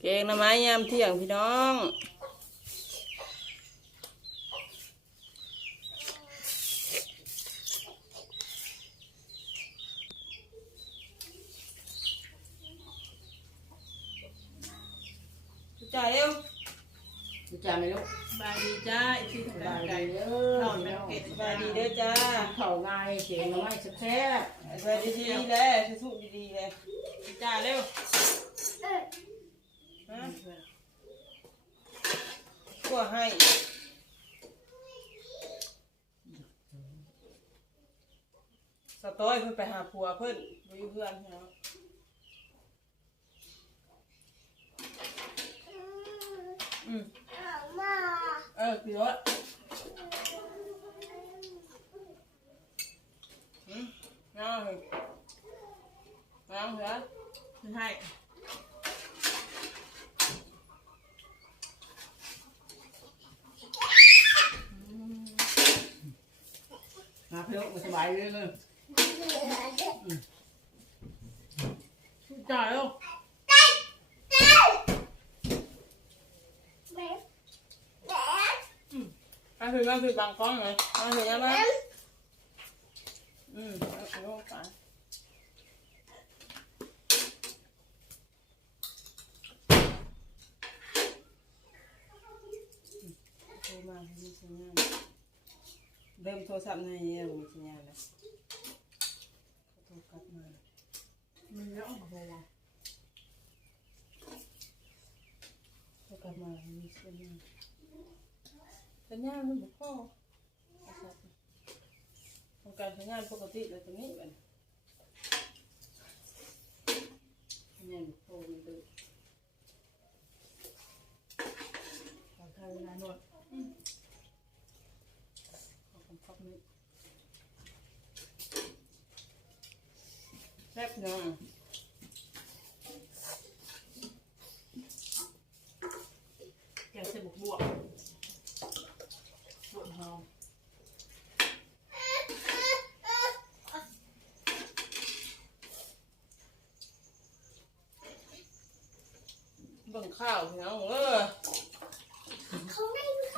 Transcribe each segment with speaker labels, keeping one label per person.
Speaker 1: เกงหน้ำไม้ยามเที่ยงพี่น้องจ่ายเร็ว
Speaker 2: จะจานไหมลูก
Speaker 1: บายดีจ้าอีกที
Speaker 2: ส
Speaker 1: ทำ
Speaker 2: บาย
Speaker 1: ไก่
Speaker 2: ดีเด้
Speaker 1: น
Speaker 2: อ
Speaker 1: อนเป็นเกตสบายดีเด้อจ้า
Speaker 2: เข้าง่ายเสียงน้อยสักแท้
Speaker 1: สบายดีๆเลยสู้ๆดีๆเลยจ้าเร็ว ฮะกลัวให้สตอยเพิ่นไปหาผัวเพิ่นไปอยู่เพื่อนเนาะอืมเออพี่รถอืมน้าเลยน้าเหรอให้
Speaker 2: มาเพื่อน สบายเลยเลย
Speaker 1: จ่ายลูกมาถึงมาถึงบางกล้องเลยมาถึงยังไงอืมเอาลูกไปโทรมาให้มีสัญญาณ เริ่มโทรศัพท์ในเนี่ยมีสัญญาณแล้วโทรกลับมา
Speaker 2: มันเยอะโอ้โห
Speaker 1: โทรกลับมามีสัญญาณสัญญาณมันบอกพ่อเอาสัตว์ทำการสัญญาณปกติเลยตรงนี้มันสัญญาณบอกพ่อมันดู
Speaker 2: ขอทานเวลาหนวด
Speaker 1: ขอคำพัก นี้แซ่บเนาะ
Speaker 2: แกงเส้นบวกบวกบวกหอม
Speaker 1: บิ่งข้าวพี่น้องเออ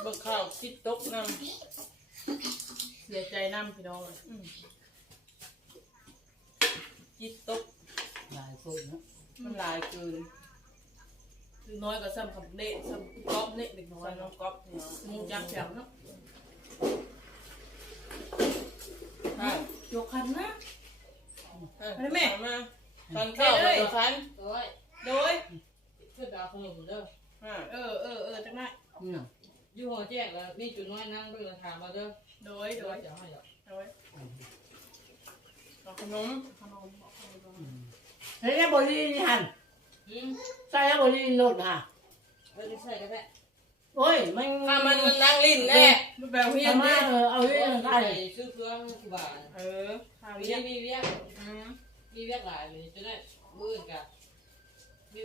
Speaker 1: บิ่งข้าวคิดตกน้ำ
Speaker 2: เสียใจน้ำพี่น้องเลย
Speaker 1: อืมคิดตก
Speaker 2: หลายคนนะ
Speaker 1: มันหลายเกิน
Speaker 2: คือน้อยก็ซ้ำกับเละซ้ำก๊อบเละเด็กน้อ
Speaker 1: ใส่
Speaker 2: ย
Speaker 1: น้อ
Speaker 2: เนาะ
Speaker 1: งก๊อฟพี่น้อง
Speaker 2: มูจังแฉมเนาะ
Speaker 1: ใช่
Speaker 2: โยคันนะ
Speaker 1: เออไปแม่มาตอนข้าวไปตัวฟัน
Speaker 3: โอ้ย
Speaker 1: โดย
Speaker 3: เพื่อนดาวขนมเด้อ
Speaker 1: อ่า
Speaker 2: เออเออเออจังได้
Speaker 3: อยู่หัวแจ้งแล้วมีจุดน้อยนั่งด้วยถามมาเด้อ
Speaker 2: โดยโด
Speaker 3: เดี๋ยวยเดี๋ยวให้เดี๋ยว
Speaker 2: โดย
Speaker 1: เอาขนม
Speaker 2: ขนมบอกเขาเลยว่า
Speaker 4: ใส่แล้วบรินี่หัน
Speaker 3: อืม
Speaker 4: ใส่แล้วบริโลดค่ะ
Speaker 3: เออใส่ก็ได้
Speaker 4: โอ้ยมัน
Speaker 1: ถ้ามันมันนั่งลิ้นแน่
Speaker 2: มันแปลว่าเฮีย
Speaker 4: เอา
Speaker 2: น
Speaker 4: มา
Speaker 2: เนี่ย
Speaker 4: เออเอาเรื่อง
Speaker 3: ใส่
Speaker 4: ได้
Speaker 3: ซื้อเครื่องกี่บาท
Speaker 1: เออข้าว
Speaker 3: มี
Speaker 1: เวียก
Speaker 3: มีเวียก
Speaker 1: อืม
Speaker 3: มีเวียกหลายเลยจะได้มือกับมีมือมี เวี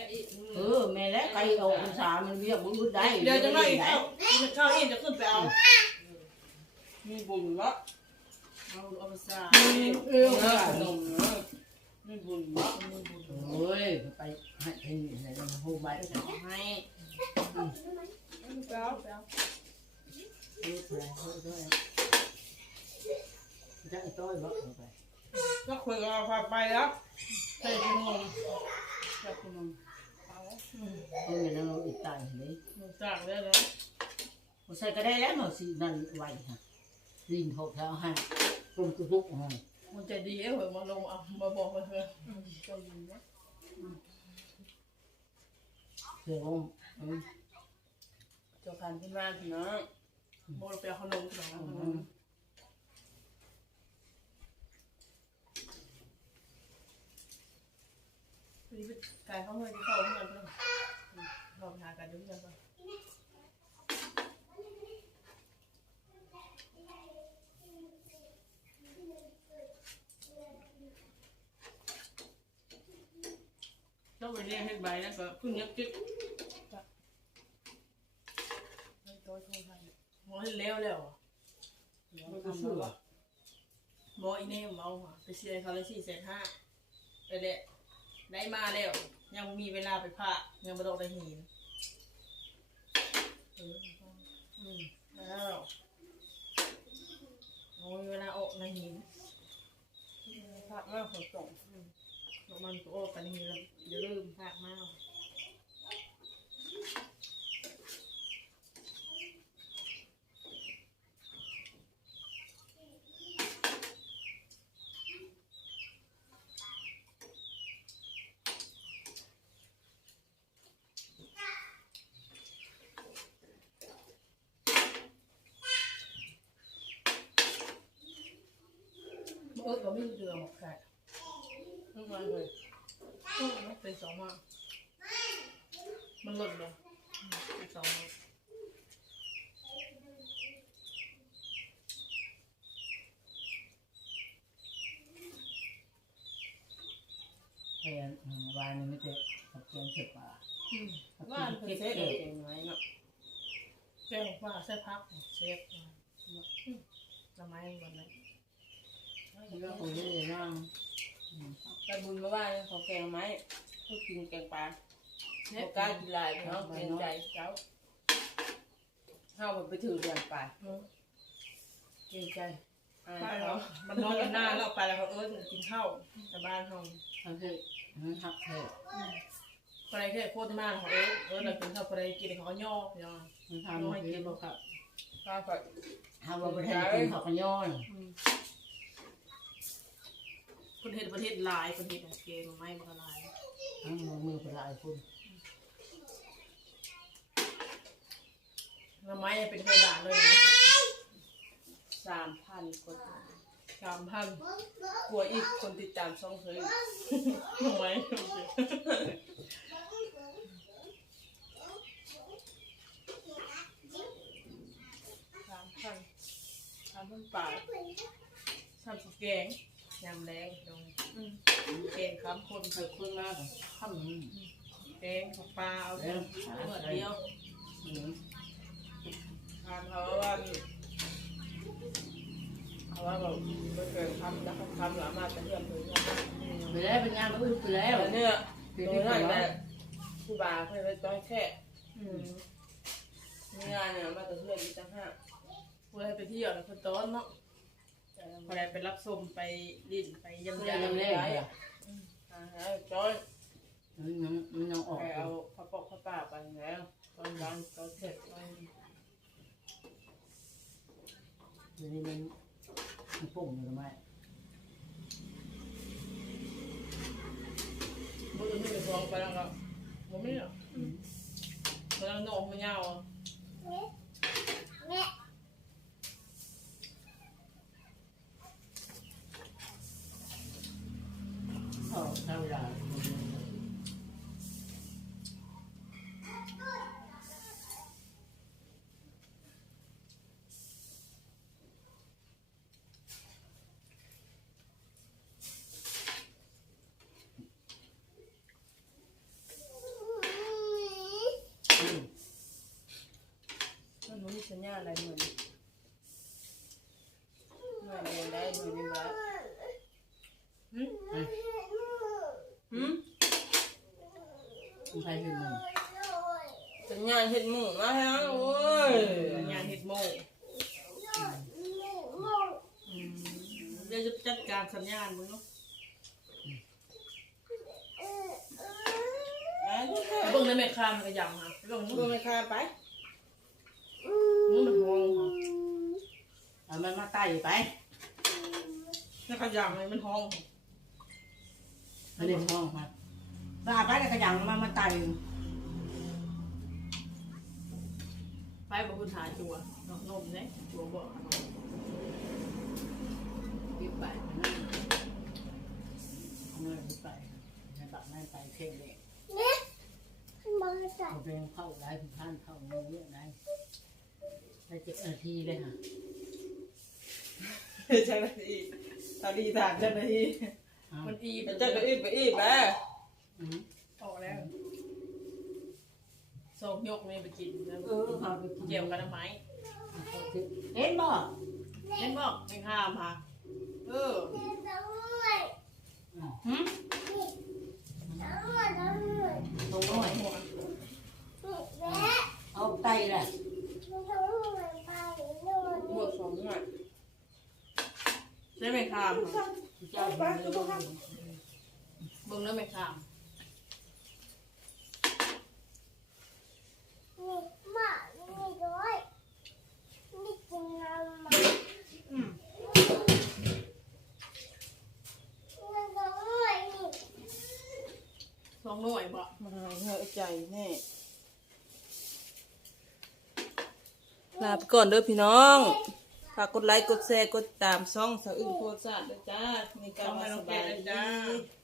Speaker 3: ยกอีก
Speaker 4: เออแม่แล้วใครเอาภาษามันเรียกบุญได้
Speaker 2: เดี๋ยวจังได้เข้าเข้าเองจะขึ้นไปเอา
Speaker 1: มีบุญวะ
Speaker 2: เอาเอาภาษา
Speaker 4: เอ
Speaker 1: เอ
Speaker 4: อ
Speaker 1: อขนมเออมีบุญวะ
Speaker 4: โอ้ยไปให้ให้ให้มันหูใบก็จะ
Speaker 2: ให้
Speaker 1: แป๊บ
Speaker 4: รู้อะไรรู้ด้วยจะไอ้ต้อยบอกไป
Speaker 1: ก็คุยกับเราพาไปแล้วใส่ขน มใส่ขนมเอาละ
Speaker 4: เออแล้วเราอีกตายเลย
Speaker 2: หนูสั่งได้แล้ว
Speaker 4: ใส่ก็ได้แล้วหน่อยสินั่นไว้ค่ะลินหกแล้วให้กลมตุกให้
Speaker 2: มันจะดีเอ้เหรอมาลงเอามาบอกมาเถอะก็ดีนะ
Speaker 4: เดี๋ยวอืม
Speaker 1: เจ้าพันธุ์ที่บ้านพี่น้อง
Speaker 2: บอกเราไปเอาขนมขนม
Speaker 4: อื ม
Speaker 2: พอดีกายเขาเมื่อที่เข้าเมื่อเพื่อนเราหากันยุ่งยังไง
Speaker 1: ต้องไปเรียกให้ใบนะก็เพิ่งยักจึ๊ก
Speaker 2: ไม่ต้อยโทรทันมองให้เร็วแล้ว
Speaker 1: มันก็ชื่อว่า
Speaker 2: บอกอีเน่เมาไปเสียเขาเลยสี่แสนห้าไปแหละ ได้มาแล้ว ยังบ่มีเวลาไปผ่ายังบ่ต้องได้หินเอออืมแล้วโอ้ยเวลาออกในหิน
Speaker 1: ภาพว่าฝนตก
Speaker 2: บอกมันก็ออกกันหินแล้วอย่าลืมผ่ามาก
Speaker 1: เออก็ไม่เดือหมกไก่ทุกวันเลย
Speaker 2: เป็นสองมามันหล่นเลยอืมเป็นสองมา
Speaker 4: เออวานนี้ไม่เจอกับเกียงเสร็จป่า
Speaker 2: อืม
Speaker 1: ว่านเพิ่นเซ็ตเก่งไว้เนาะ
Speaker 2: แก้วว่าใส่พักเชฟอืมทำไมวันนั้น
Speaker 4: ที่ว่าคนนี้เลยนั่ง
Speaker 1: ไปบุญมาว่าเขาแกงไม้เขากินแกงปลาเขากล้ากินลายเนาะเกรงใจเจ้าเข้าไปถือเรียงปลา
Speaker 2: อืม
Speaker 1: เกรงใจอาย
Speaker 2: ไป
Speaker 1: เขา
Speaker 2: แล้วมันนอนกันหน้าแล้วไปแล้วเขาเออกินข้าวแต่บ้านเขา
Speaker 4: เขาคือมันหักเถอะ
Speaker 2: คนใดแค่โคตรมากเขาเออเออเรากินข้าวคนใดกินเขาก็ย่อเนาะ
Speaker 4: มันทำมันคือบอกครับ
Speaker 1: ข้าวผัด
Speaker 4: ทำว่าประเทศกินเขาขย้อน
Speaker 2: ป ระเทศประเทศลายประเทศเกมไม่มันก็ลาย
Speaker 4: ทั้งมือเป็นลายคุณ
Speaker 2: แล้วไม้เป็นไข่ด่างเลยนะ
Speaker 1: สามพันคน
Speaker 2: สามพัน
Speaker 1: กลัวอีกคนติดตามช่องเคย
Speaker 2: ทำไมสามพันสามพันปลายสามสิบแกง ยำแดงตรงแกงครับคน
Speaker 4: เคยคุ้นมากข้ามนี้
Speaker 2: แกงกับปลาเอา
Speaker 4: แล้ว
Speaker 2: เมื่อเดียว
Speaker 1: ถามเขาว่าเขาว่าแบบไม่เคยทำแล้วเขาทำหลามาแต่เรื่องเลยนะ
Speaker 4: ไปแล้วเป็นงานมันอึดไปแล้ว
Speaker 1: แต่เนี่ย
Speaker 4: ปี
Speaker 1: ตรง
Speaker 4: นี้
Speaker 1: นั้
Speaker 4: ก็
Speaker 1: น
Speaker 4: แล้
Speaker 1: แต่
Speaker 4: ว
Speaker 1: ผู้บ่าวเคยไปต้อยแค่
Speaker 2: อืม
Speaker 1: มีงานเนี่ยมาแต่เพื่อนอีกต่างหาก
Speaker 2: เวลาไปเที่ยวนะคนต้อนเนาะ
Speaker 1: แต่
Speaker 2: พอได้ไปรับชมไปลิ้นไปยำ
Speaker 4: มัน
Speaker 2: ย
Speaker 4: ยังเล่นเลย
Speaker 1: อ่าฮะจอย
Speaker 4: มันยังมันยังออก
Speaker 1: ไปเอาพระปกพระป่าไปแล้วตอนร้านตอนเสร็จตอน
Speaker 4: เดี๋ยวนี้มันมันปุ่มอยู่หรือไม่
Speaker 2: มือมือฟองไปแล้วก็มันไม่หรอกมันเอาหนองมันยาว
Speaker 4: เขาใช้เวลา
Speaker 1: มัน มีสัญญาอะไรหมือนเหมือนเรียนได้หมือนเรียนได้
Speaker 2: หืม
Speaker 4: คุณใช้เป็นมือ
Speaker 1: สัญญาเห็ดหมูมาฮะโอ้ย
Speaker 2: งานเห็ดโม่เดี๋ยวจะจัดการสัญญาณมึงเนาะ
Speaker 1: ไอ้ทุกน
Speaker 2: เบิ่งในแม่ค้ามันก็ยำฮะเบิ่ง
Speaker 1: ดู
Speaker 2: นู้น
Speaker 1: ไม่ค่าไป
Speaker 2: นู้นมันห้องฮะ
Speaker 4: เอา มันมาไต่ไป
Speaker 2: แล้วก็ยำเลยมันห้อง
Speaker 4: มาเล่นห้องมาบ้าไปแล้วก็ยังมามาไต่
Speaker 2: ไปบอกคุณหาจัวนกนมเนี่ยจัวบอก
Speaker 4: ปิดไปนั่นนั่นปิดไปในบักนั่นไปเข่งเด็กเขาเป็นเข้าได้ถึงท่านเข้าเยอะได้ได้เจ็ดนาทีเลยค่ะ
Speaker 1: เจ้าหน้าที่ทารีสามเจ้าหน้าที่
Speaker 2: มันอีไป
Speaker 1: เจ้าหน้าที่ไปอีไป
Speaker 4: อ
Speaker 2: อกแล้วส่งยกนี่ไปกินนะ
Speaker 4: เออเขกิน
Speaker 2: เกี่ยวกันทำไม
Speaker 4: เห็นบ่
Speaker 2: เห็นบ่ไม่ห้ามค่ะเออ
Speaker 4: หืมตรงน้อยเอาไตเลย บ้าน
Speaker 2: เบิ่งแล้วไม่ขาม
Speaker 5: นี่มานี่ด้วยนี่กินน้ำมา
Speaker 2: อืม
Speaker 5: นี่ด้วยนี่
Speaker 2: สองหน่วยบ่
Speaker 1: มาหาเหือใจแน่ลาไปก่อนเด้อพี่น้อง ฝากกดไลค์กดแชร์กดติดตามช่องสาวอึ้งโคตรสต์ด้วยจ้ามีการมาสบายดี